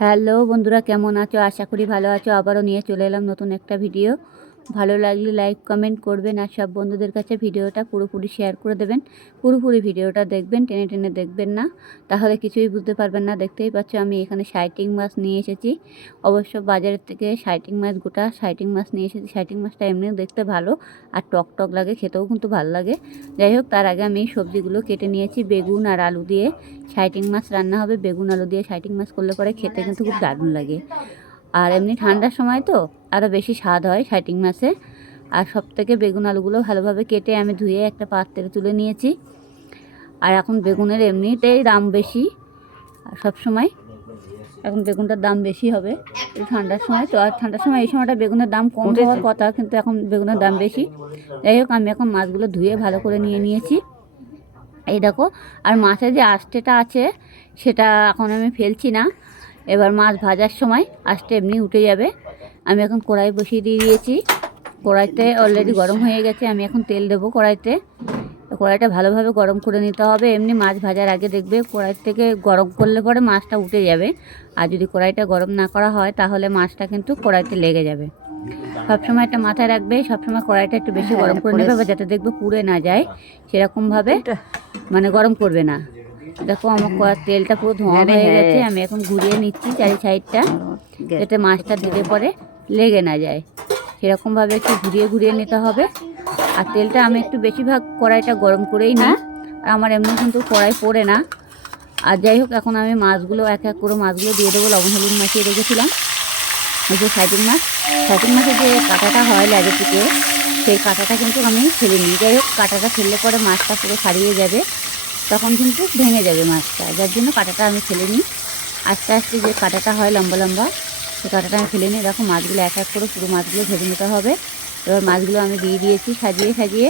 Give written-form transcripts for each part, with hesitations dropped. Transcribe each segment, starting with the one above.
Hello বন্ধুরা, কেমন আছো? আশা করি ভালো আছো। আবারও নিয়ে চলে এলাম নতুন একটা ভিডিও। ভালো লাগলে লাইক কমেন্ট করবেন আর সব বন্ধুদের কাছে ভিডিওটা পুরোপুরি শেয়ার করে দেবেন। পুরোপুরি ভিডিওটা দেখবেন, টেনে টেনে দেখবেন না, তাহলে কিছুই বুঝতে পারবেন না। দেখতেই পাচ্ছ আমি এখানে সাইটিং মাছ নিয়ে এসেছি। অবশ্য বাজারের থেকে সাইটিং মাছ, গোটা সাইটিং মাছ নিয়ে এসেছি। সাইটিং মাছটা এমনিও দেখতে ভালো আর টক টক লাগে, খেতেও কিন্তু ভালো লাগে। যাই হোক, তার আগে আমি সবজিগুলো কেটে নিয়েছি। বেগুন আর আলু দিয়ে সাইটিং মাছ রান্না হবে। বেগুন আলু দিয়ে সাইটিং মাছ করলে পরে খেতে কিন্তু খুব দারুণ লাগে। আর এমনি ঠান্ডার সময় তো আরও বেশি স্বাদ হয় সাইটিং মাছে। আর সব থেকে বেগুন আলুগুলো ভালোভাবে কেটে আমি ধুয়ে একটা পাত্রে তুলে নিয়েছি। আর এখন বেগুনের এমনিতেই দাম বেশি সব সময়। এখন বেগুনটার দাম বেশি হবে এই ঠান্ডার সময় তো। আর ঠান্ডার সময় এই সময়টা বেগুনের দাম কম হওয়ার কথা, কিন্তু এখন বেগুনের দাম বেশি। যাই হোক, আমি এখন মাছগুলো ধুয়ে ভালো করে নিয়ে নিয়েছি। এই দেখো, আর মাছের যে আঁশটা আছে সেটা এখন আমি ফেলছি না। এবার মাছ ভাজার সময় আঁশটা এমনি উঠে যাবে। আমি এখন কড়াই বসিয়ে দিয়ে দিয়েছি। কড়াইতে অলরেডি গরম হয়ে গেছে। আমি এখন তেল দেবো কড়াইতে। কড়াইটা ভালোভাবে গরম করে নিতে হবে। এমনি মাছ ভাজার আগে দেখবে কড়াই থেকে গরম করলে পরে মাছটা উঠে যাবে। আর যদি কড়াইটা গরম না করা হয় তাহলে মাছটা কিন্তু কড়াইতে লেগে যাবে। সবসময় একটা মাথায় রাখবে, সবসময় কড়াইটা একটু বেশি গরম করে নেবে, বা যাতে দেখবে পুড়ে না যায় সেরকমভাবে মানে গরম করবে না। দেখো আমার তেলটা পুরো ধোঁয়া হয়ে গেছে। আমি এখন ঘুরিয়ে নিচ্ছি চারি সাইডটা, যাতে মাছটা দিলে পরে লেগে না যায়। সেরকমভাবে একটু ঘুরিয়ে ঘুরিয়ে নিতে হবে। আর তেলটা আমি একটু বেশিরভাগ কড়াইটা গরম করেই নিই। আর আমার এমনি কিন্তু কড়াই পড়ে না। আর যাই হোক, এখন আমি মাছগুলো এক এক করে মাছগুলো দিয়ে দেবো। লবণ হলুদ মাখিয়ে রেখেছিলাম। এই যে সাইটিং মাছ, সাইটিং মাছের যে কাঁটাটা হয় লেজের দিকে, সেই কাঁটাটা কিন্তু আমি ফেলে নিই। যাই হোক, কাঁটাটা ফেললে পরে মাছটা পুরো ছাড়িয়ে যাবে, তখন কিন্তু ভেঙে যাবে মাছটা। যার জন্য কাঁটাটা আমি ফেলে নিই। আস্তে আস্তে যে কাঁটাটা হয় লম্বা লম্বা, সেই কাঁটাটা আমি ফেলে নিই। দেখো মাছগুলো এক এক করে পুরো মাছগুলো ভেজে নিতে হবে। এবার মাছগুলো আমি দিয়ে দিয়েছি সাজিয়ে সাজিয়ে।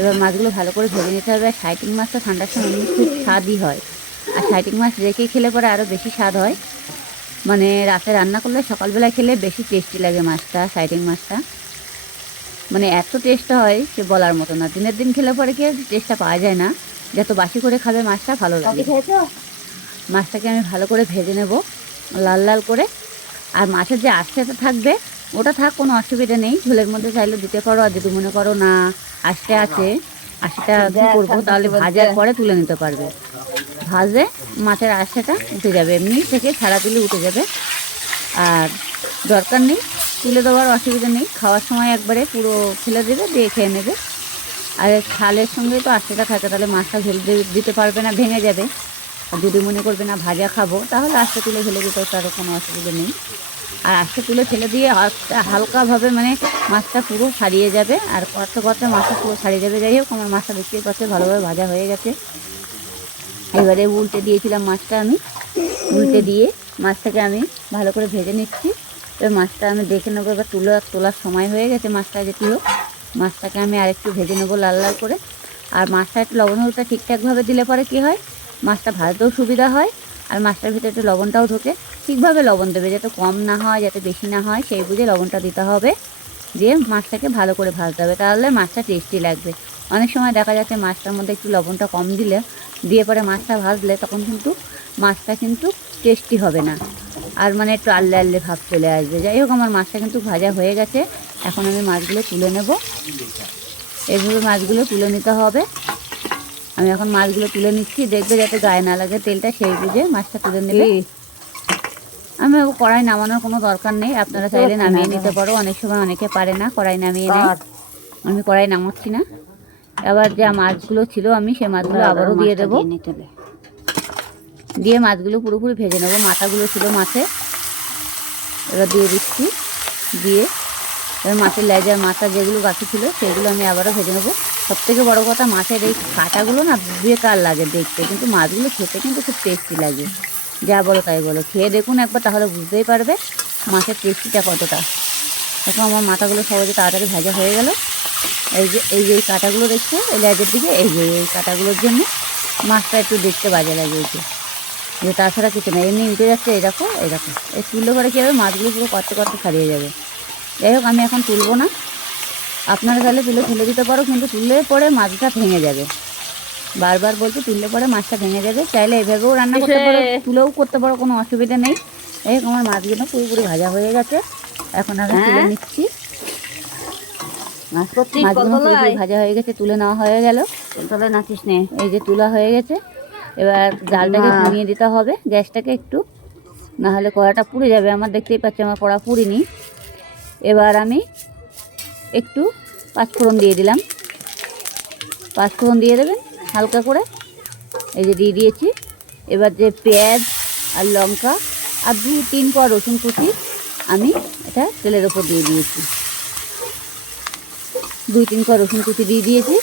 এবার মাছগুলো ভালো করে ভেজে নিতে হবে। আর সাইটিং মাছটা ঠান্ডার সময় এমনি খুব স্বাদই হয়। আর সাইটিং মাছ রেখে খেলে পরে আরও বেশি স্বাদ হয়। মানে রাতে রান্না করলে সকালবেলায় খেলে বেশি টেস্টি লাগে মাছটা, সাইটিং মাছটা। মানে এত টেস্ট হয় যে বলার মতো না। দিনের দিন খেলে পরে কি টেস্টটা পাওয়া যায় না। যত বাসি করে খাবে মাছটা ভালো লাগে। মাছটাকে আমি ভালো করে ভেজে নেব লাল লাল করে। আর মাছের যে আঁশটা থাকবে ওটা থাক, কোনো অসুবিধা নেই। ঝোলের মধ্যে চাইলে দিতে পারো। আর যদি মনে করো না আঁশটা আছে, আঁশটা কী করবো, তাহলে ভাজার পরে তুলে নিতে পারবে। ভাজে মাছের আঁশটা উঠে যাবে, এমনি থেকে ছাড়া তুলে উঠে যাবে। আর দরকার নেই তুলে দেওয়ার, অসুবিধা নেই। খাওয়ার সময় একবারে পুরো ফেলে দেবে, দিয়ে খেয়ে নেবে। আর ছালের সঙ্গে তো আঁশটা থাকে, তাহলে মাছটা ঝোল দিতে পারবে না, ভেঙে যাবে। আর যদি মনে করবে না ভাজা খাবো, তাহলে আঁশটা তুলে ফেলে দিতেও তারও কোনো অসুবিধা নেই। আর আঁশটা তুলে ফেলে দিয়ে হালকাভাবে মানে মাছটা পুরো ছাড়িয়ে যাবে। আর কড়তে কড়তে মাছটা পুরো ছাড়িয়ে যাবে। যাই হোক, আমার মাছটা দেখতেই পাচ্ছে ভালোভাবে ভাজা হয়ে গেছে। এবারে উল্টে দিয়েছিলাম মাছটা আমি। উল্টে দিয়ে মাছটাকে আমি ভালো করে ভেজে নিচ্ছি। এবার মাছটা আমি দেখে নেবো, এবার তোলার সময় হয়ে গেছে মাছটা যেটিও। মাছটাকে আমি আরেকটু ভেজে নেবো লাল লাল করে। আর মাছটা একটু লবণ হলুদটা ঠিকঠাকভাবে দিলে পরে কী হয়, মাছটা ভাজতেও সুবিধা হয়। আর মাছটার ভিতরে একটু লবণটাও ঢোকে। ঠিকভাবে লবণ দেবে, যাতে কম না হয়, যাতে বেশি না হয়, সেই বুঝে লবণটা দিতে হবে। দিয়ে মাছটাকে ভালো করে ভাজতে হবে, তাহলে মাছটা টেস্টি লাগবে। অনেক সময় দেখা যাচ্ছে মাছটার মধ্যে একটু লবণটা কম দিয়ে পরে মাছটা ভাজলে তখন কিন্তু মাছটা কিন্তু টেস্টি হবে না। আর মানে একটু আল্লে আল্লে ভাব চলে আসবে। যাই হোক, আমার মাছটা কিন্তু ভাজা হয়ে গেছে। এখন আমি মাছগুলো তুলে নেব। এইভাবে মাছগুলো তুলে নিতে হবে। আমি এখন মাছগুলো তুলে নিচ্ছি। দেখবে যাতে গায়ে না লাগে তেলটা, সেই বুঝে মাছটা তুলে নেবে। আমি কড়াই নামানোর কোনো দরকার নেই, আপনারা চাইলে নামিয়ে নিতে পারো। অনেক সময় অনেকে পারে না, কড়াই নামিয়ে নেয়। আমি কড়াই নামাচ্ছি না। এবার যা মাছগুলো ছিল আমি সে মাছগুলো আবারও দিয়ে দেবো। দিয়ে মাছগুলো পুরোপুরি ভেজে নেবো। মাথাগুলো ছিল মাছে, এবার দিয়ে দিচ্ছি। দিয়ে এবার মাছের লেজার মাথা যেগুলো বাকি ছিল সেগুলো আমি আবারও ভেজে নেবো। সবথেকে বড় কথা, মাছের এই কাঁটাগুলো না বেকার লাগে দেখতে, কিন্তু মাছগুলো খেতে কিন্তু খুব টেস্টি লাগে। যা বলো তাই বলো, খেয়ে দেখুন একবার, তাহলে বুঝতেই পারবে মাছের টেস্টিটা কতটা। দেখো আমার মাথাগুলো সহজে তাড়াতাড়ি ভাজা হয়ে গেল। এই কাঁটাগুলো দেখছো এই লেজের দিকে, এই কাঁটাগুলোর জন্য মাছটা একটু দেখতে বাজে লাগে। যে তাছাড়া কিছু না, এমনি উঠে যাচ্ছে। এই দেখো এই তুললে পরে কী হবে, মাছগুলো পুরো কড়তে কড়তে ছাড়িয়ে যাবে। যাই হোক, আমি এখন তুলবো না। আপনারা তাহলে তুলে ফেলে দিতে পারো, কিন্তু তুললে পরে মাছটা ভেঙে যাবে। বারবার বলছি, তুললে পরে মাছটা ভেঙে যাবে। চাইলে এভাবেও রান্না করতে পারো, তুলেও করতে পারো, কোনো অসুবিধা নেই। এই আমার মাছগুলো পুরোপুরি ভাজা হয়ে গেছে, এখন আমি তুলে নিচ্ছি। মাছগুলো পুরোপুরি ভাজা হয়ে গেছে, তুলে নেওয়া হয়ে গেল। তবে নাচিস নে, এই যে তোলা হয়ে গেছে। এবার জালটাকে কমিয়ে দিতে হবে, গ্যাসটাকে একটু, না হলে কড়াটা পুড়ে যাবে। আমার দেখতেই পাচ্ছি আমার কড়া পুড়িনি। এবার আমি একটু পাঁচফোড়ন দিয়ে দিলাম, পাঁচফোড়ন দিয়ে দেবেন হালকা করে। এই যে দিয়ে দিয়েছি। এবার যে পেঁয়াজ আর লঙ্কা আর 2-3 কোয়া রসুন কুচি আমি এটা তেলের ওপর দিয়ে দিয়েছি। 2-3 কোয়া রসুন কুচি দিয়ে দিয়েছি।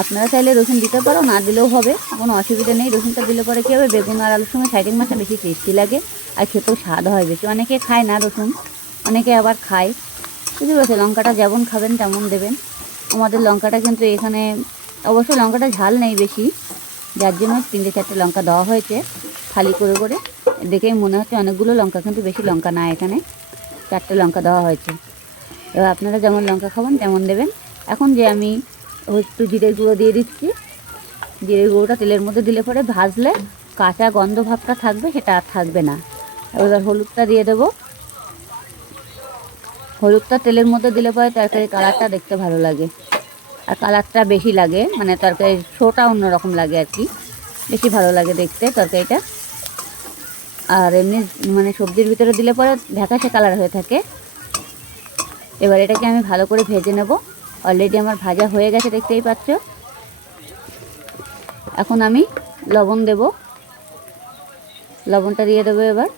আপনারা চাইলে রসুন দিতে পারো, না দিলেও হবে, কোনো অসুবিধা নেই। রসুনটা দিলে পরে কী হবে, বেগুন আর আলুর সঙ্গে সাইটিং মাছটা বেশি টেস্টি লাগে আর খেতেও স্বাদ হয় বেশি। অনেকে খায় না রসুন, অনেকে আবার খায়, বুঝতে পারছে। লঙ্কাটা যেমন খাবেন তেমন দেবেন। আমাদের লঙ্কাটা কিন্তু এখানে অবশ্যই লঙ্কাটা ঝাল নেই বেশি, যার জন্য 3-4টে লঙ্কা দেওয়া হয়েছে ফালি করে করে। দেখেই মনে হচ্ছে অনেকগুলো লঙ্কা, কিন্তু বেশি লঙ্কা না, এখানে 4টে লঙ্কা দেওয়া হয়েছে। এবার আপনারা যেমন লঙ্কা খাবেন তেমন দেবেন। এখন যে আমি একটু জিরের গুঁড়ো দিয়ে দিচ্ছি। জিরের গুঁড়োটা তেলের মধ্যে দিলে পরে ভাজলে কাঁচা গন্ধ ভাবটা থাকবে, সেটা আর থাকবে না। এবার হলুদটা দিয়ে দেবো। হলুদটা তেলের মধ্যে দিলে পরে তরকারির কালারটা দেখতে ভালো লাগে, আর কালারটা বেশি লাগে, মানে তরকারির শোটা অন্যরকম লাগে আর কি, বেশি ভালো লাগে দেখতে তরকারিটা। আর এমনি মানে সবজির ভিতরে দিলে পরে ভ্যাকাশে কালার হয়ে থাকে। এবার এটাকে আমি ভালো করে ভেজে নেব। অলরেডি আমার ভাজা হয়ে গেছে, দেখতেই পাচ্ছ। এখন আমি লবণ দেব, লবণটা দিয়ে দেবো এবার।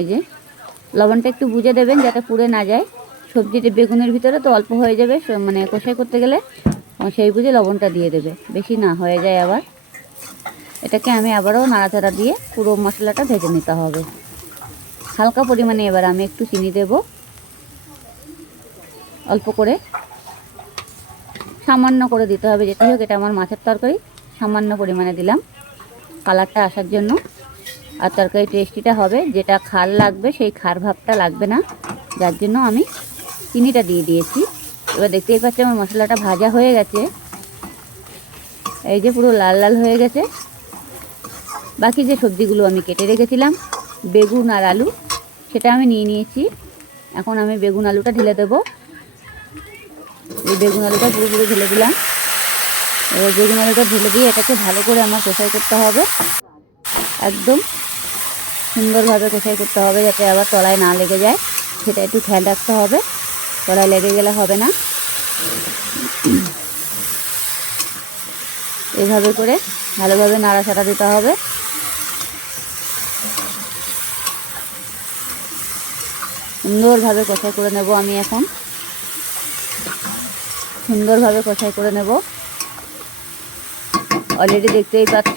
এই যে লবণটা একটু বুঝে দেবেন যাতে পুড়ে না যায়। সবজিটা বেগুনের ভিতরে তো অল্প হয়ে যাবে, মানে কষাই করতে গেলে সেই বুঝে লবণটা দিয়ে দেবে, বেশি না হয়ে যায় আবার। এটাকে আমি আবারও নাড়াচাড়া দিয়ে পুরো মশলাটা ভেজে নিতে হবে হালকা পরিমাণে। এবার আমি একটু চিনি দেব, অল্প করে, সামান্য করে দিতে হবে। যেটাই হোক, এটা আমার মাছের তরকারি, সামান্য পরিমাণে দিলাম কালারটা আসার জন্য। আর তরকারি টেস্টিটা হবে, যেটা খার লাগবে সেই খার ভাবটা লাগবে না, যার জন্য আমি চিনিটা দিয়ে দিয়েছি। এবার দেখতেই পাচ্ছি আমার মশলাটা ভাজা হয়ে গেছে। এই যে পুরো লাল লাল হয়ে গেছে। বাকি যে সবজিগুলো আমি কেটে রেখেছিলাম, বেগুন আর আলু, সেটা আমি নিয়ে নিয়েছি। এখন আমি বেগুন আলুটা ঢেলে দেবো। এই বেগুন আলুটা পুরোপুরি ঢেলে দিলাম। এবার বেগুন আলুটা ঢেলে দিয়ে এটাকে ভালো করে আমার কষাই করতে হবে, একদম সুন্দরভাবে কষাই করতে হবে, যাতে আবার তলায় না লেগে যায়, সেটা একটু খেয়াল রাখতে হবে। তলায় লেগে গেলে হবে না। এভাবে করে ভালোভাবে নাড়াচাড়া দিতে হবে। সুন্দরভাবে কষাই করে নেব আমি এখন, সুন্দরভাবে কষাই করে নেব। অলরেডি দেখতেই পাচ্ছ।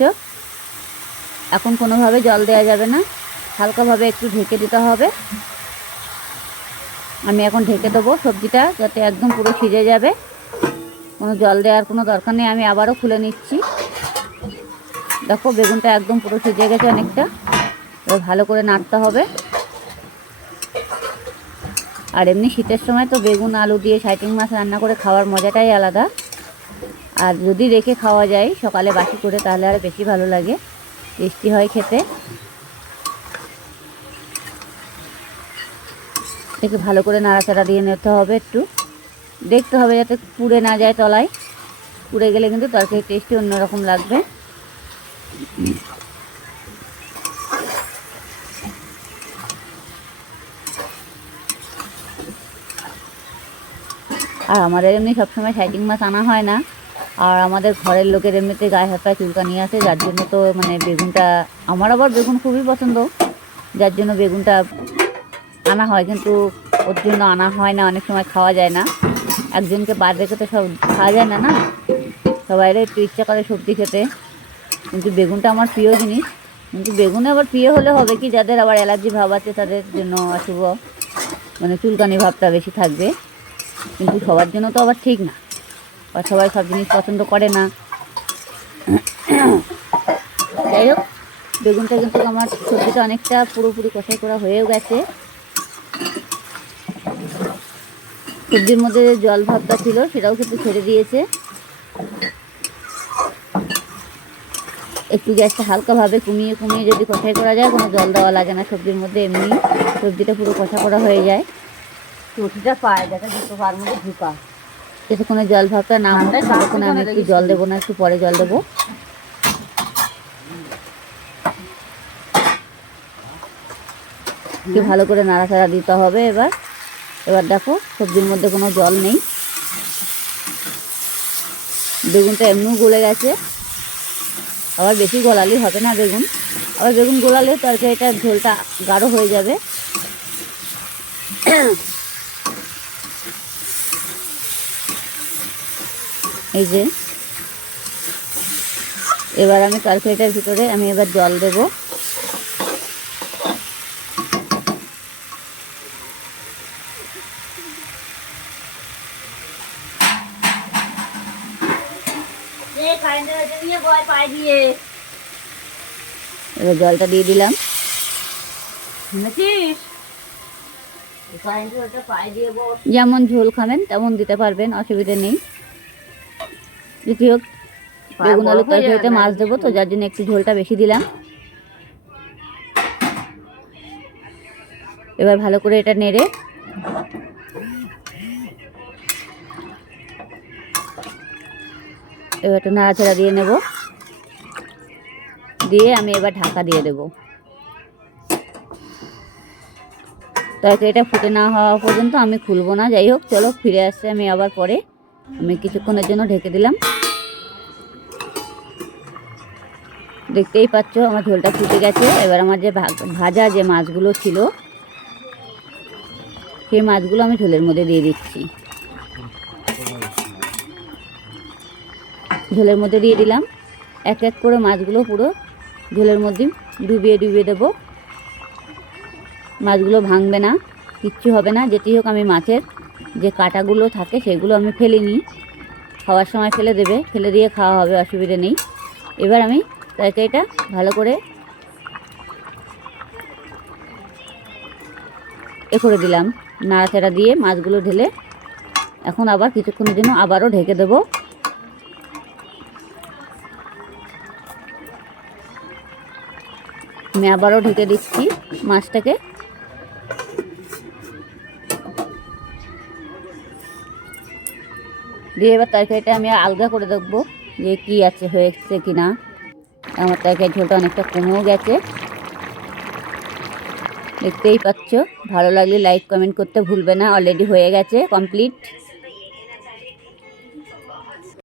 এখন কোনোভাবে জল দেওয়া যাবে না, হালকাভাবে একটু ঢেকে দিতে হবে। আমি এখন ঢেকে দেবো সবজিটা, যাতে একদম পুরো সিজে যাবে, কোনো জল দেওয়ার কোনো দরকার নেই। আমি আবারও খুলে নিচ্ছি। দেখো বেগুনটা একদম পুরো সিজে গেছে অনেকটা। এবার ভালো করে নাড়তে হবে। আর এমনি শীতের সময় তো বেগুন আলু দিয়ে সাইটিং মাছ রান্না করে খাওয়ার মজাটাই আলাদা। আর যদি রেখে খাওয়া যায় সকালে বাসি করে, তাহলে আর বেশি ভালো লাগে, টেস্টি হয় খেতে। এটাকে ভালো করে নাড়াচাড়া দিয়ে নিতে হবে, একটু দেখতে হবে যাতে পুড়ে না যায় তলায়। পুড়ে গেলে কিন্তু তরকারির টেস্টই অন্যরকম লাগবে। আর আমাদের এমনি সবসময় সাইটিং মাছ আনা হয় না, আর আমাদের ঘরের লোকের এমনিতে গায়ে হাত পায়ে চুলকানি আছে, যার জন্য তো মানে বেগুনটা, আমার আবার বেগুন খুবই পছন্দ, যার জন্য বেগুনটা আনা হয়, কিন্তু ওর জন্য আনা হয় না। অনেক সময় খাওয়া যায় না, একজনকে বাদ রেখে তো সব খাওয়া যায় না, না সবাইরে একটু ইচ্ছা করে সবজি খেতে। কিন্তু বেগুনটা আমার প্রিয় জিনিস। কিন্তু বেগুনে আবার প্রিয় হলে হবে কি, যাদের আবার অ্যালার্জি ভাব আছে তাদের জন্য অশুভ, মানে চুলকানি ভাবটা বেশি থাকবে। কিন্তু সবার জন্য তো আবার ঠিক না, বা সবাই সব জিনিস পছন্দ করে না। যাই হোক, বেগুনটা কিন্তু আমার সবজিটা অনেকটা পুরোপুরি কষাই করা হয়েও গেছে। সবজির মধ্যে জল ভাবটা ছিল সেটাও কিন্তু ছেড়ে দিয়েছে। একটু গ্যাসটা হালকাভাবে কমিয়ে কমিয়ে যদি কষাই করা যায়, কোনো জল দেওয়া লাগে না সবজির মধ্যে, এমনি সবজিটা পুরো কষা করা হয়ে যায়। চটিটা পায় যাতে দুটো পার মধ্যে ঢুকা। কিছুক্ষণে জল ভাবটা না হচ্ছে ততক্ষণে আমি একটু জল দেবো না, একটু পরে জল দেবো। একটু ভালো করে নাড়াচাড়া দিতে হবে। এবার দেখো সবজির মধ্যে কোনো জল নেই, বেগুনটা এমনিও গলে গেছে। আবার বেশি গলালেই হবে না বেগুন, আবার বেগুন গলালে তরকারিটার ঝোলটা গাঢ় হয়ে যাবে। এই যে এবার আমি তরকারিটার ভিতরে আমি এবার জল দেব। এবার জলটা দিয়ে দিলাম। যেমন ঝোল খাবেন তেমন দিতে পারবেন, অসুবিধা নেই। দ্বিতীয় বেগুন আলু তরকারিতে মাছ দেবো তো, যার জন্য একটু ঝোলটা বেশি দিলাম। এবার ভালো করে এটা নেড়ে এবার একটু নাড়াচাড়া দিয়ে নেব, দিয়ে আমি এবার ঢাকা দিয়ে দেব। তরকারিটা ফুটে না হওয়া পর্যন্ত আমি খুলবো না। যাই হোক, চলো ফিরে আসছে আমি আবার পরে। আমি কিছুক্ষণের জন্য ঢেকে দিলাম। দেখতেই পাচ্ছ আমার ঝোলটা ফুটে গেছে। এবার আমার যে ভাজা যে মাছগুলো ছিল সেই মাছগুলো আমি ঝোলের মধ্যে দিয়ে দিচ্ছি। ঝোলের মধ্যে দিয়ে দিলাম। এক এক করে মাছগুলো পুরো ঝোলের মধ্যে ডুবিয়ে ডুবিয়ে দেবো। মাছগুলো ভাঙবে না, কিচ্ছু হবে না। যেটি হোক আমি মাছের যে কাঁটাগুলো থাকে সেগুলো আমি ফেলে নিই, খাওয়ার সময় ফেলে দেবে, ফেলে দিয়ে খাওয়া হবে, অসুবিধা নেই। এবার আমি তরকারিটা ভালো করে করে দিলাম, নাড়াচাড়া দিয়ে মাছগুলো ঢেলে। এখন আবার কিছুক্ষণের জন্য আবারও ঢেকে দেবো। আমি আবারও ঢেকে দিচ্ছি মাছটাকে। দিয়ে এবার তরকারিটা আমি আলগা করে দেখবো যে কী আছে, হয়েছে কি না। আমার তরকারি ঝোলটা অনেকটা কমেও গেছে, দেখতেই পাচ্ছ। ভালো লাগলে লাইক কমেন্ট করতে ভুলবে না। অলরেডি হয়ে গেছে, কমপ্লিট।